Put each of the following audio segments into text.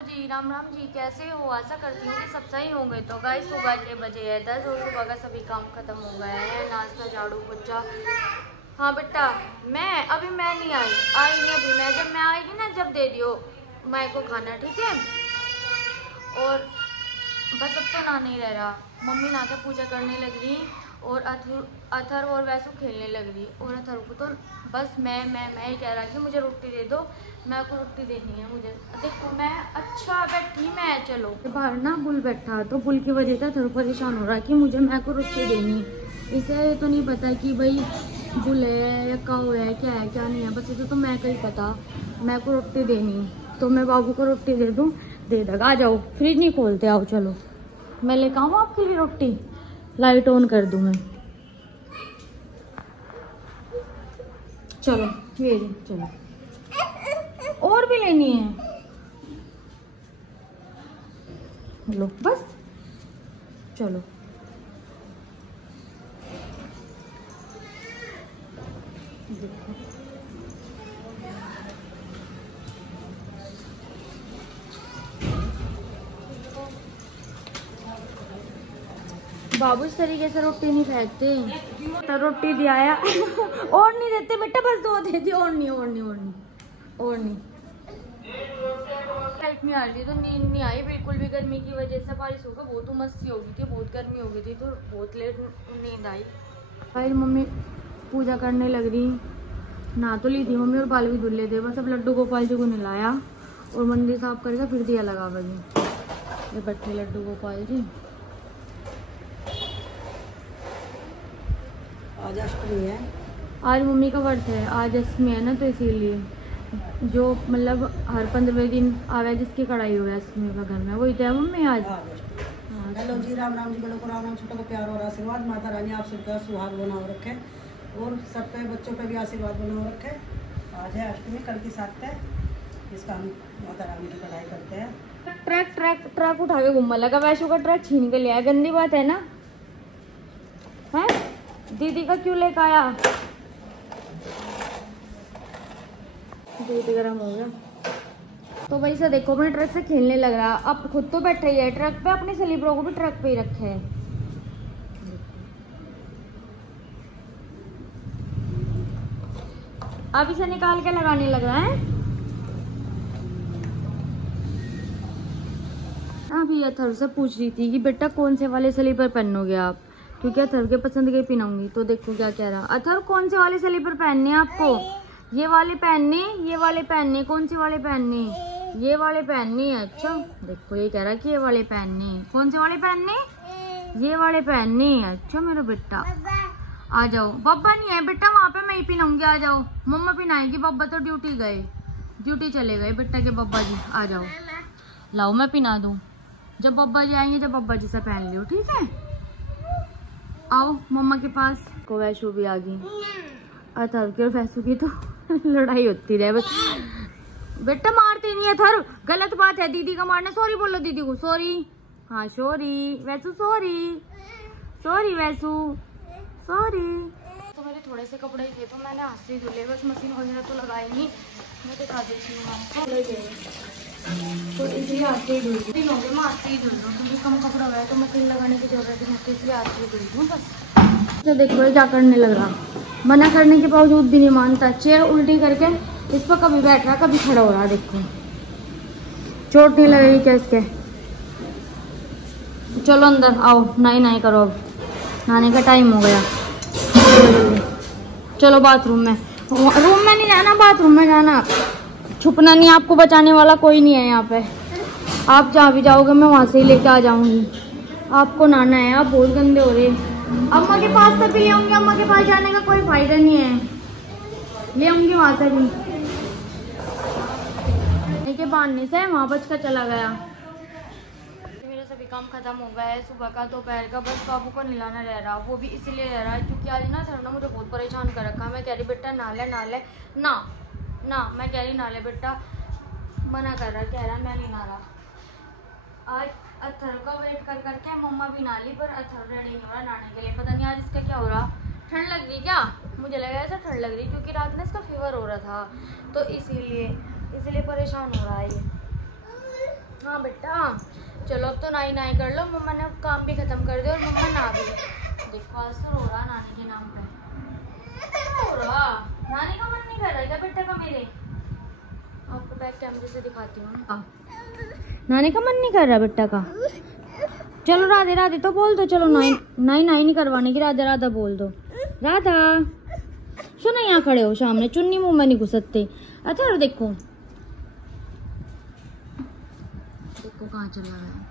जी राम राम जी, कैसे हो? आशा करती हूँ कि सब सही होंगे। तो गाइस सुबह के बजे है 10 और सुबह का सभी काम खत्म हो गए हैं, नाश्ता झाड़ू पोछा। हाँ बेटा, मैं नहीं आई नहीं अभी। जब मैं आएगी ना, जब दे दियो मैं को खाना, ठीक है? और बस अब तो ना नहीं रह रहा, मम्मी ना के पूजा करने लग रही और अथर और वैसू खेलने लग रही। और अथर को तो बस मैं ही कह रहा कि मुझे रोटी दे दो, मैं को रोटी देनी है मुझे। देखो मैं अच्छा बैठी, मैं चलो बाहर ना बुल बैठा, तो बुल की वजह से थोड़ा परेशान हो रहा है कि मुझे मैं को रोटी देनी है। इसे तो नहीं पता कि भाई बुल है या काऊ है, क्या है क्या नहीं है, बस इसे तो मैं का ही पता। मैं को रोटी देनी, तो मैं बाबू को रोटी दे दूँ, दे देगा। आ जाओ, फ्रिज नहीं खोलते, आओ चलो मैं लेकर आऊँ आपके लिए रोटी। लाइट ऑन कर दूँ मैं, चलो ये चलो। और भी लेनी है, लो बस चलो। देखो बाबू इस तरीके से रोटी नहीं फेंकते, तो रोटी दिया और नहीं देते बेटा, बस दो दे दी, और नहीं। लाइट नहीं आ रही, तो नींद नहीं आई बिल्कुल भी। गर्मी की वजह से बारिश होकर बहुत उमस सी हो गई थी, बहुत गर्मी हो गई थी, तो बहुत लेट नींद आई। फिर मम्मी पूजा करने लग रही, नहा तो ली थी मम्मी और बाल भी धुल ले थे। बस अब लड्डू गोपाल जी को नहलाया और मंदिर साफ करके फिर दिया लगा बजी। ये बैठे लड्डू गोपाल जी। आज अष्टमी है, आज मम्मी का व्रत है, आज अष्टमी है ना, तो इसीलिए जो मतलब हर 15वें दिन आवे जिसकी कढ़ाई हुआ अष्टमी का घर में, वही तो है मम्मी आज। हेलो जी, राम राम जी, बड़ों को राम राम, छोटों को प्यार और आशीर्वाद। माता रानी आप सबका सुहाग बनाओ रखे और सब पे बच्चों पे भी आशीर्वाद बनाओ रखे। आज है अष्टमी, कल की 7 है, इसका हम माता रानी की कढ़ाई करते हैं। ट्रक उठा के घूमने लगा, वैशु का ट्रक छीन के लिया, गंदी बात है ना? है दीदी का क्यों लेकर आया? दूध गर्म हो गया तो वही से देखो अपने ट्रक से खेलने लग रहा। अब खुद तो बैठे ही है ट्रक पे, अपने सलीब्रो को भी ट्रक पे ही रखे है। अब इसे निकाल के लगाने लग रहा है। अभी अथर से पूछ रही थी कि बेटा कौन से वाले स्लीपर पहनोगे आप, क्योंकि अथर के पसंद के पहनाऊंगी। तो देखो क्या कह रहा, अथर कौन से वाले स्लीपर पहनने हैं आपको? ये वाले पहनने, ये वाले पहनने, कौन से वाले पहनने? ये वाले पहनने। अच्छा देखो ये कह रहा कि ये वाले पहनने। कौन से वाले पहनने? ये वाले पहनने। अच्छा मेरा बेटा आ जाओ। बब्बा नहीं है बेटा वहाँ पे, मैं ही पहनाऊंगी, आ जाओ। मम्मा पहनाएगी, बब्बा तो ड्यूटी चले गए बेटा के बब्बा जी। आ जाओ, लाओ मैं पहना दूँ। जब बब्बा जी आएंगे, जब बब्बा जी से पहन लियो, ठीक है? आओ मम्मा के पास। को वैशु भी आ गई। अथर की और वैशु की तो लड़ाई होती रहे बस। बेटा मारते नहीं है थर, गलत बात है दीदी का मारना। सॉरी बोलो दीदी को, सॉरी। हाँ सॉरी वैसू, सॉरी वैसू, सॉरी। तो मेरे थोड़े से कपड़े थे तो मैंने हाथ से धुले, बस मशीन वगैरह तो लगाई नहीं। मैं दिखा देती हूँ आपको, तो इसलिए हाथ से ही धुल रही हूँ। मैं हाथ से ही धुल रही हूँ क्योंकि कम कपड़ा हुआ है तो मशीन लगाने की जरूरत नहीं है, इसलिए हाथ से ही धुल रही हूँ बस। तो देखो ये क्या करने लग रहा, मना करने के बावजूद भी नहीं मानता। चेयर उल्टी करके इस पर कभी बैठ रहा कभी खड़ा हो रहा। देखो चोट नहीं लगेगी क्या इसके? चलो अंदर आओ, नहीं करो, अब नहाने का टाइम हो गया। चलो बाथरूम में, रूम में नहीं जाना, बाथरूम में जाना। छुपना नहीं, आपको बचाने वाला कोई नहीं है यहाँ पे। आप जहाँ भी जाओगे मैं वहाँ से ही लेके आ जाऊंगी। आपको नहाना है, आप बहुत गंदे हो रहे। अम्मा के पास तभी ले आऊंगी, अम्मा के पास जाने का कोई फायदा नहीं है, ले आऊंगी वहां से भी। के बांधने से वहां बच कर चला गया। मेरा सभी काम खत्म हो गया है, सुबह का दोपहर का, बस बाबू को नहलाना रह रहा। वो भी इसलिए रह रहा है क्योंकि आज ना सर ने मुझे बहुत परेशान कर रखा। मैं कह रही बेटा नहा ले ना, मैं कह रही नहा ले बेटा, मना कर रहा, कह रहा मैं नहीं नहा रहा। आज अथर का वेट कर करके मम्मा भी नहा ली, पर अथर रेडी नहीं हो रहा नहाने के लिए। पता नहीं आज इसका क्या हो रहा, ठंड लग रही क्या? मुझे लगा ऐसा ठंड लग रही क्योंकि रात में इसका फीवर हो रहा था, तो इसीलिए परेशान हो रहा है ये। हाँ बेटा चलो अब तो नाई नाई कर लो, मम्मा ने काम भी खत्म कर दिया और मम्मा ना भी। देखो आज तो रो रहा नानी के नाम पे, रो रहा। नानी का मन नहीं कर रहा क्या बेटा का मेरे? आपको बैक कैमरे से दिखाती हूँ। नानी का मन नहीं कर रहा बेटा का? चलो राधे राधे तो बोल दो, चलो नाई नाई नाई नहीं करवाने की, राधा राधा बोल दो। राधा सुनो, यहाँ खड़े हो सामने, चुन्नी मुंह में नहीं घुसते। अच्छा और देखो देखो कहाँ चला गया।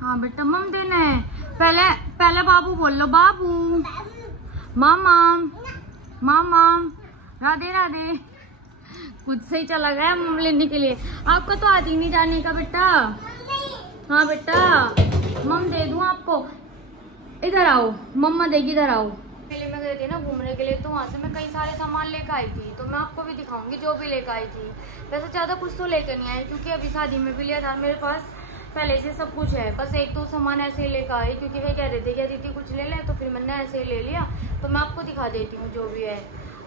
हाँ बेटा मम देना है, पहले पहले बाबू बोल लो, बाबू मामा मामा राधे राधे। खुद से ही चला गया मम लेने के लिए। आपको तो आज ही नहीं जाने का बेटा। हाँ बेटा मम दे दूँ आपको, इधर आओ मम्मा देगी, इधर आओ। पहले मैं गई थी ना घूमने के लिए, तो वहाँ से मैं कई सारे सामान लेकर आई थी, तो मैं आपको भी दिखाऊंगी जो भी लेकर आई थी। वैसे ज़्यादा कुछ तो लेकर नहीं आई क्योंकि अभी शादी में भी लिया था, मेरे पास पहले से सब कुछ है। बस एक दो सामान ऐसे ही लेकर आई क्योंकि वे कह रहे थे कि दीदी कुछ ले लें, तो फिर मैंने ऐसे ही ले लिया। तो मैं आपको दिखा देती हूँ जो भी है।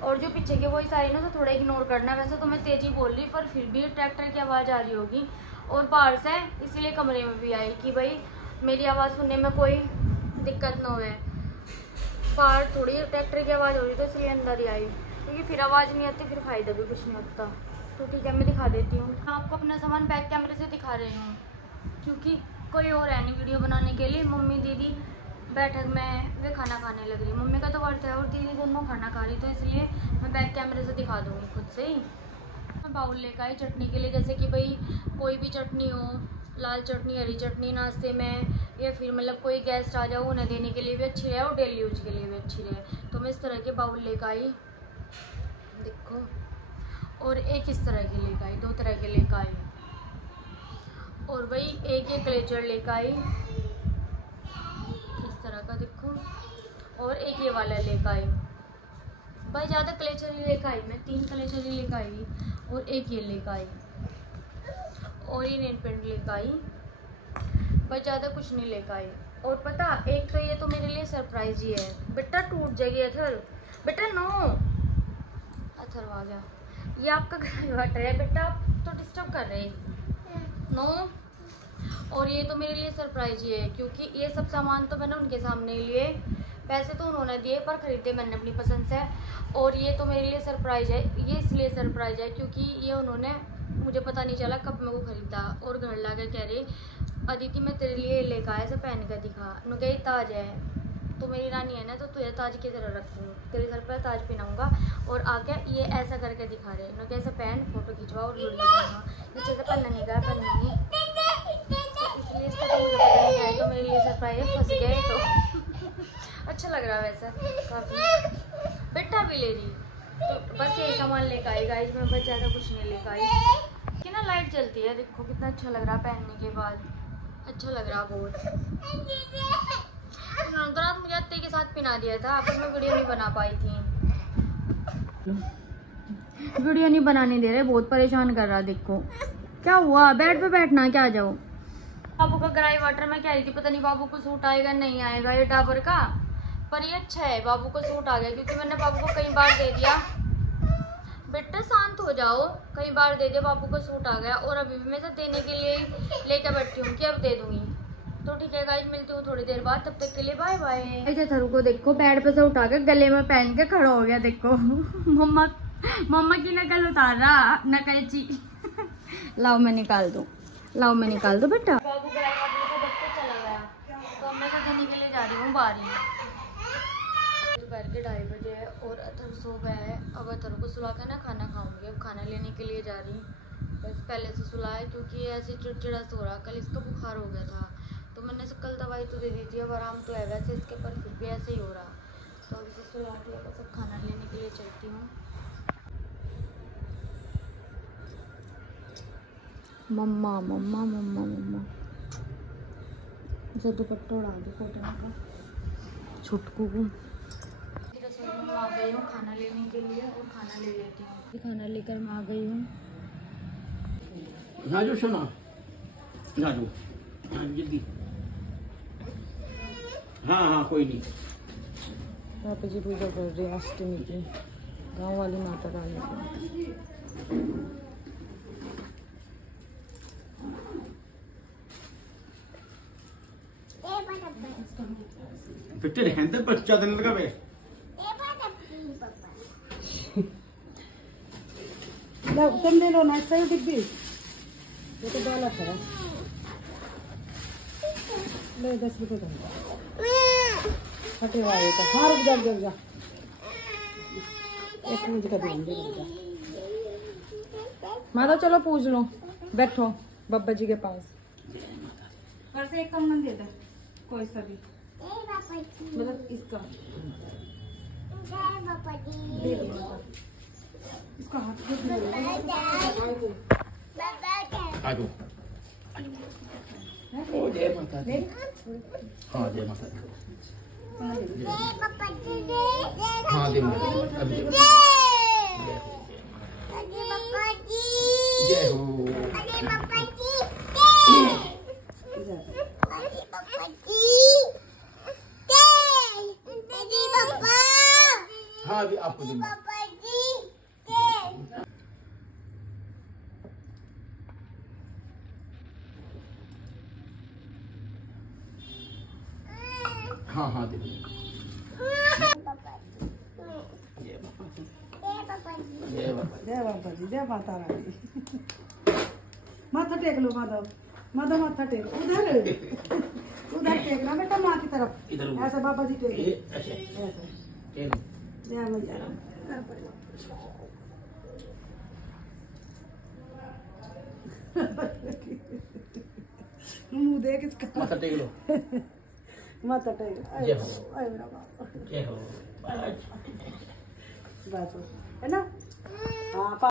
और जो पीछे के वही सारी ना तो थोड़ा इग्नोर करना है। वैसे तो मैं तेज़ी बोल रही, पर फिर भी ट्रैक्टर की आवाज़ आ रही होगी और बाहर से, इसीलिए कमरे में भी आई कि भाई मेरी आवाज़ सुनने में कोई दिक्कत ना हो। बाहर थोड़ी ट्रैक्टर की आवाज़ हो रही, तो इसलिए अंदर ही आई, क्योंकि फिर आवाज़ नहीं आती फिर फायदा भी कुछ नहीं होता। तो ठीक है मैं दिखा देती हूँ। मैं आपको अपना सामान बैक कैमरे से दिखा रही हूँ क्योंकि कोई और है नहीं वीडियो बनाने के लिए। मम्मी दीदी बैठक में वे खाना खाने लग रही, मम्मी का तो वर्त है और दीदी दोनों खाना खा रही, तो इसलिए मैं बैक कैमरे से दिखा दूँगी खुद से ही। मैं बाउल लेकर आई चटनी के लिए, जैसे कि भाई कोई भी चटनी हो, लाल चटनी हरी चटनी नाश्ते में, या फिर मतलब कोई गेस्ट आ जाओ उन्हें देने के लिए भी अच्छी रहे और डेली यूज के लिए भी अच्छी रहे। तो मैं इस तरह के बाउल लेकर आई देखो, और एक इस तरह के लेकर आई, दो तरह के लेकर आई, और वही एक ये क्लेचर लेकर आई इस तरह का देखो, और एक ये वाला लेकर आई। भाई ज़्यादा क्लेचर ही लेकर आई मैं, 3 क्लेचर ही लेकर आई और एक ये लेकर आई और ये नेल पेंट लेकर आई, पर ज़्यादा कुछ नहीं लेकर आई। और पता एक तो ये तो मेरे लिए सरप्राइज ही है। बेटा टूट जाएगी अथर, बेटा नो अथर आ गया। ये आपका घर बट रहा है बेटा, आप तो डिस्टर्ब कर रहे नो। और ये तो मेरे लिए सरप्राइज ही है क्योंकि ये सब सामान तो मैंने उनके सामने लिए, पैसे तो उन्होंने दिए पर खरीदे मैंने अपनी पसंद से। और ये तो मेरे लिए सरप्राइज है, ये इसलिए सरप्राइज है क्योंकि ये उन्होंने मुझे पता नहीं चला कब मैं वो खरीदा। और घर ला के कह रहे अदिति मैं तेरे लिए लेकर आया, ऐसा पहन कर दिखा, नु कही ताज है, तो मेरी रानी है ना तो तुझे ताज की तरह रखूँ, तेरे सर पर ताज पहनाऊँगा। और आके ये ऐसा करके दिखा रहे, नु कैसे पहन फोटो खिंचवा और वीडियो बनाऊँगा, नीचे से पहनना नहीं गया पहनना नहीं, इसलिए इसका तो मुझे पता नहीं है, तो मेरे लिए सरप्राइज है, फंस गए तो अच्छा लग रहा है वैसा काफ़ी। बेटा भी ले रही, तो बस यही सामान लेकर आई गाइस, मैं बस ज़्यादा कुछ नहीं लेकर आई। कि ना लाइट जलती है देखो, कितना अच्छा लग रहा है पहनने के बाद, अच्छा लग रहा बहुत। तो रात मुझे अत्ते के साथ पिना दिया था, पर मैं वीडियो नहीं बना पाई थी, वीडियो नहीं बनाने दे रहे, बहुत परेशान कर रहा। देखो क्या हुआ, बेड पे बैठना क्या, जाओ। बाबू का ग्राई वाटर में कह रही थी पता नहीं बाबू को सूट आएगा नहीं आएगा ये टावर का, पर ये अच्छा है बाबू को सूट आ गया क्योंकि मैंने बाबू को कई बार दे दिया। बेटा शांत हो जाओ, कई बार दे दिया बाबू को सूट आ गया और अभी भी मैं सब देने के लिए लेकर बैठी हूँ कि अब दे दूंगी। तो ठीक है गाइस मिलती हूँ थोड़ी देर बाद, तब तक के लिए बाय बाय। ऐसे थरू को देखो बेड पे से उठा के गले में पहन के खड़ा हो गया देखो। मम्मा मम्मा की नकल उतार रहा, नकलची। लाओ मैं निकाल दूँ, लाओ मैं निकाल दूँ बेटा। बाबू ग्राई वाटर को बच्चा चला गया, तो मैं तो देने के लिए जा रही हूँ बारी। दोपहर के 2:30 बजे है और अथर सो गया है। अब अथर को सुला कर ना खाना खाऊंगी, अब खाना लेने के लिए जा रही हूँ। बस पहले से सुलाया क्योंकि ऐसे चिड़चिड़ा सो रहा, कल इसका बुखार हो गया था, तो मैंने इसे कल दवाई तो दे दी थी, अब आराम तो है वैसे इसके, पर फिर भी ऐसे ही हो रहा। तो अब इसे सुला के बस अब खाना लेने के लिए चलती हूँ। मम्मा मम्मा मम्मा मम्मा इसे दुपट्टा उड़ा दो फोटो का छुटकू को। रसोई में आ गई हूँ खाना लेने के लिए और खाना ले लेती हूँ। खाना लेकर मैं आ गई हूँ। राजू सुना, राजू जल्दी। हाँ हाँ कोई नहीं। पापा जी पूजा कर रहे हैं अष्टमी की, गाँव वाली माता रानी की। फिर हैंडल पर चादर लगा बे लो तुम ले लो ना सही डिब्बी ये तो डाला था ले 10 रुपए का फटे वाले तो हाँ रुक जा जा एक मुझे का देंगे माता चलो पूछ लो, बैठो बाबा जी के पास। घर से एक कंगन दे दे कोई सा भी मतलब इसका दे दो इसका हाथ आ जाओ ओ जय माता दी। हाँ जय माता दी। हाँ दे अभी जय हो। हाँ अभी आपको दूंगा। हाँ हाँ दे जय बाबा जी जय माता रानी। माथा टेक लो माधव माधव माथा टेक उधर उधर टेकना बेटा माँ की तरफ इधर ऐसा बाबा जी टेक अच्छा ऐसा टेक जय मैया मुँह देख इसका माथा टेक लो। माथा टेक जय हो। आए मेरा बाबा जय हो। बस है ना हाँ।